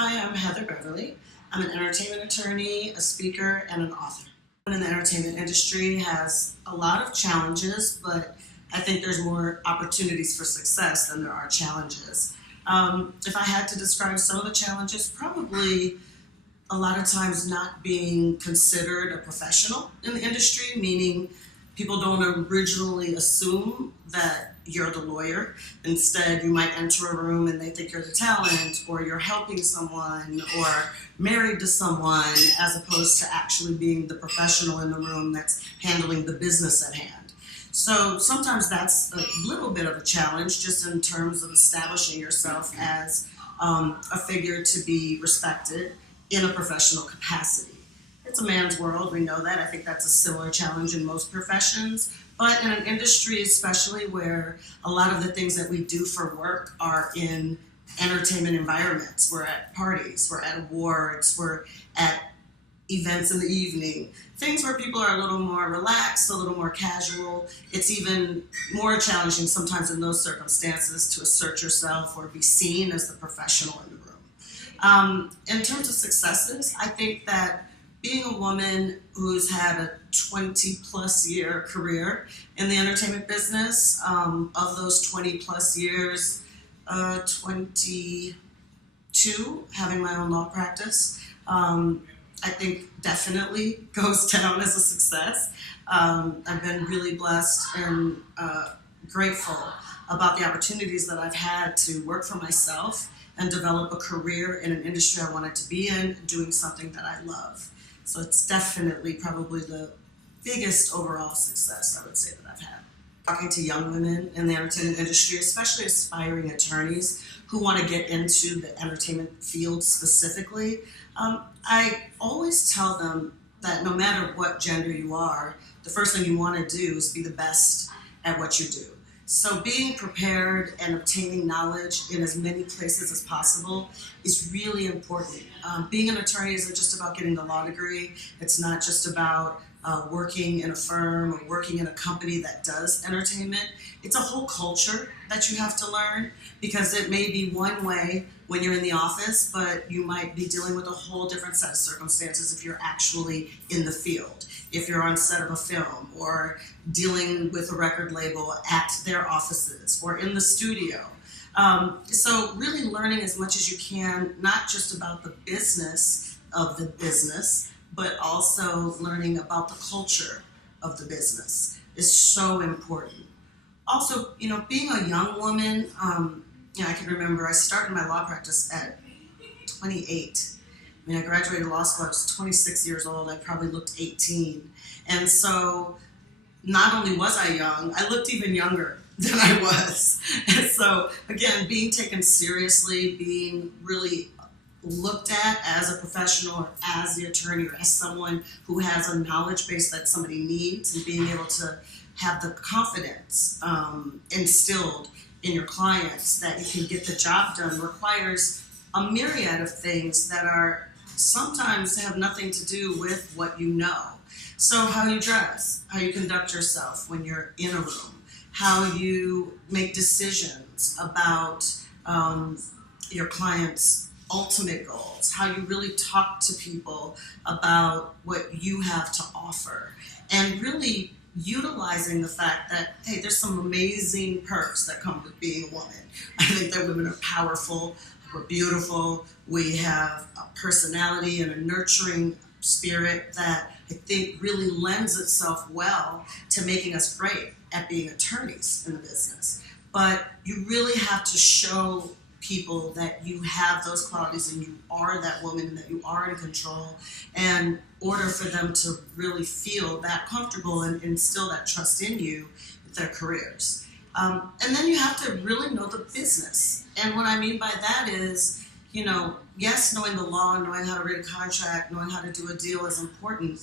Hi, I'm Heather Beverly. I'm an entertainment attorney, a speaker, and an author. In the entertainment industry has a lot of challenges, but I think there's more opportunities for success than there are challenges. If I had to describe some of the challenges, probably a lot of times not being considered a professional in the industry, meaning people don't originally assume that you're the lawyer. Instead, you might enter a room and they think you're the talent, or you're helping someone, or married to someone, as opposed to actually being the professional in the room that's handling the business at hand. So sometimes that's a little bit of a challenge just in terms of establishing yourself as a figure to be respected in a professional capacity. It's a man's world, we know that. I think that's a similar challenge in most professions. But in an industry, especially where a lot of the things that we do for work are in entertainment environments, we're at parties, we're at awards, we're at events in the evening, things where people are a little more relaxed, a little more casual. It's even more challenging sometimes in those circumstances to assert yourself or be seen as the professional in the room. In terms of successes, I think that being a woman who's had a 20 plus year career in the entertainment business, of those 20 plus years, 22 having my own law practice, I think definitely goes down as a success. I've been really blessed and grateful about the opportunities that I've had to work for myself and develop a career in an industry I wanted to be in, doing something that I love. So it's definitely probably the biggest overall success I would say that I've had. Talking to young women in the entertainment industry, especially aspiring attorneys who want to get into the entertainment field specifically, I always tell them that no matter what gender you are, the first thing you want to do is be the best at what you do. So being prepared and obtaining knowledge in as many places as possible is really important. Being an attorney isn't just about getting the law degree. It's not just about working in a firm or working in a company that does entertainment. It's a whole culture that you have to learn, because it may be one way when you're in the office, but you might be dealing with a whole different set of circumstances if you're actually in the field, if you're on set of a film, or dealing with a record label at their offices or in the studio. So really learning as much as you can, not just about the business of the business, but also learning about the culture of the business is so important. Also, being a young woman, I can remember I started my law practice at 28. I graduated law school, I was 26 years old, I probably looked 18. And so not only was I young, I looked even younger than I was. And so again, being taken seriously, being really looked at as a professional or as the attorney or as someone who has a knowledge base that somebody needs, and being able to have the confidence instilled in your clients that you can get the job done requires a myriad of things that are sometimes have nothing to do with what you know. So how you dress, how you conduct yourself when you're in a room, how you make decisions about your clients' ultimate goals, how you really talk to people about what you have to offer, and really utilizing the fact that, hey, there's some amazing perks that come with being a woman. I think that women are powerful, we're beautiful, we have a personality and a nurturing spirit that I think really lends itself well to making us great at being attorneys in the business. But you really have to show people that you have those qualities and you are that woman and that you are in control, in order for them to really feel that comfortable and instill that trust in you with their careers. And then you have to really know the business. And what I mean by that is, yes, knowing the law, knowing how to read a contract, knowing how to do a deal is important,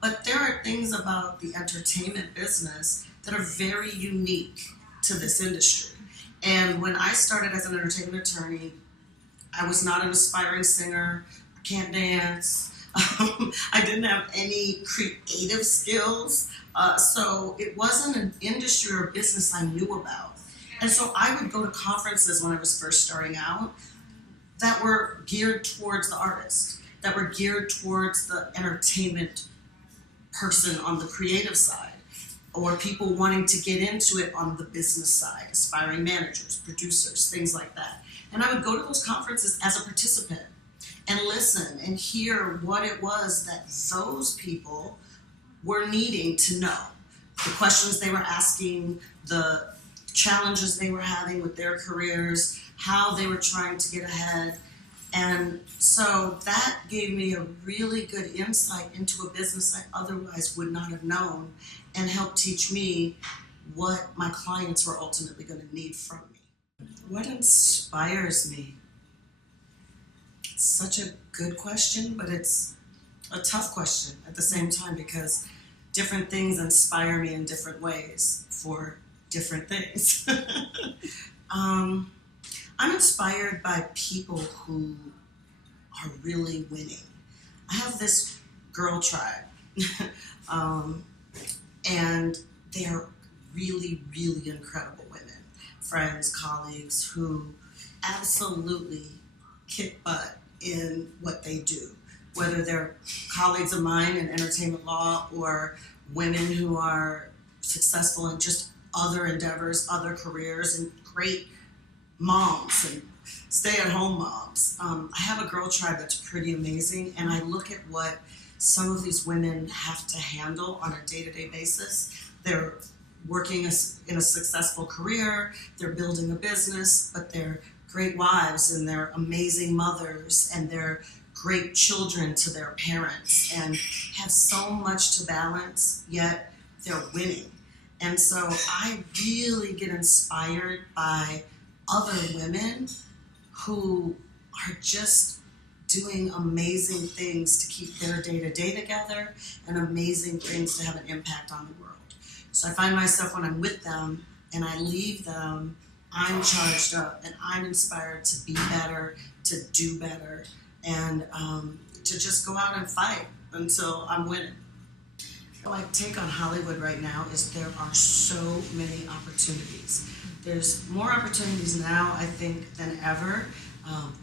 but there are things about the entertainment business that are very unique to this industry. And when I started as an entertainment attorney, I was not an aspiring singer, I can't dance, I didn't have any creative skills, so it wasn't an industry or business I knew about. And so I would go to conferences when I was first starting out, that were geared towards the artist, that were geared towards the entertainment person on the creative side, or people wanting to get into it on the business side, aspiring managers, producers, things like that. And I would go to those conferences as a participant and listen and hear what it was that those people were needing to know. The questions they were asking, the challenges they were having with their careers, how they were trying to get ahead. And so that gave me a really good insight into a business I otherwise would not have known, and helped teach me what my clients were ultimately going to need from me. What inspires me? It's such a good question, but it's a tough question at the same time, because different things inspire me in different ways for different things. I'm inspired by people who are really winning. I have this girl tribe, and they're really, really incredible women, friends, colleagues who absolutely kick butt in what they do, whether they're colleagues of mine in entertainment law or women who are successful in just other endeavors, other careers, and great moms and stay-at-home moms. I have a girl tribe that's pretty amazing, and I look at what some of these women have to handle on a day-to-day basis. They're working in a successful career, they're building a business, but they're great wives, and they're amazing mothers, and they're great children to their parents, and have so much to balance, yet they're winning. And so I really get inspired by other women who are just doing amazing things to keep their day-to-day together, and amazing things to have an impact on the world. So I find myself, when I'm with them and I leave them, I'm charged up and I'm inspired to be better, to do better, and to just go out and fight until I'm winning. My take on Hollywood right now is there are so many opportunities. There's more opportunities now, I think, than ever,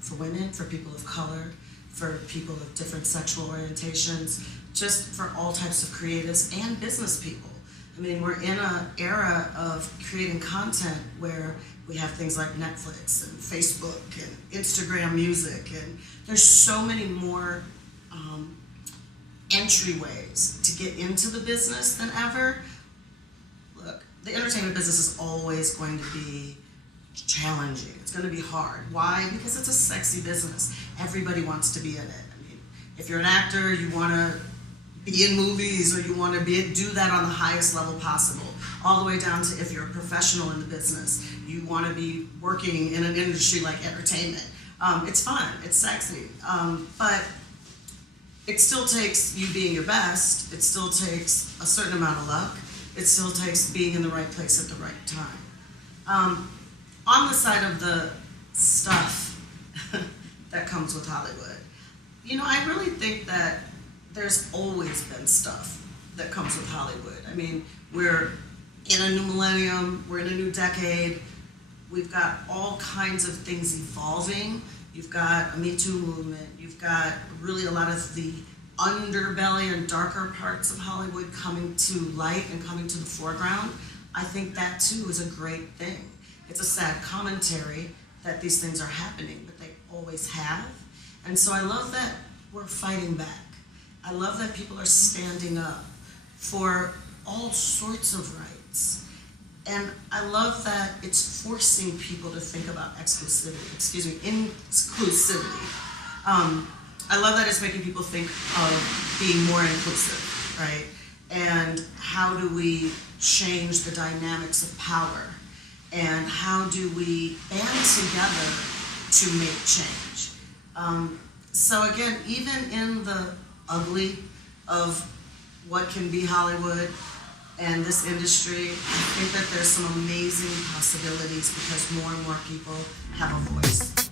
for women, for people of color, for people of different sexual orientations, just for all types of creatives and business people. I mean, we're in an era of creating content where we have things like Netflix and Facebook and Instagram music, and there's so many more entryways to get into the business than ever. Look, the entertainment business is always going to be challenging. It's going to be hard. Why? Because it's a sexy business. Everybody wants to be in it. I mean, if you're an actor, you want to be in movies, or you want to do that on the highest level possible, all the way down to if you're a professional in the business, you want to be working in an industry like entertainment. It's fun, it's sexy, but it still takes you being your best. It still takes a certain amount of luck. It still takes being in the right place at the right time. On the side of the stuff that comes with Hollywood, you know, I really think that there's always been stuff that comes with Hollywood. I mean, we're in a new millennium, we're in a new decade, we've got all kinds of things evolving. You've got a Me Too movement, you've got really a lot of the underbelly and darker parts of Hollywood coming to light and coming to the foreground. I think that too is a great thing. It's a sad commentary that these things are happening, but they always have. And so I love that we're fighting back. I love that people are standing up for all sorts of rights. And I love that it's forcing people to think about inclusivity. I love that it's making people think of being more inclusive, right? And how do we change the dynamics of power? And how do we band together to make change? So again, even in the ugly of what can be Hollywood and this industry, I think that there's some amazing possibilities because more and more people have a voice.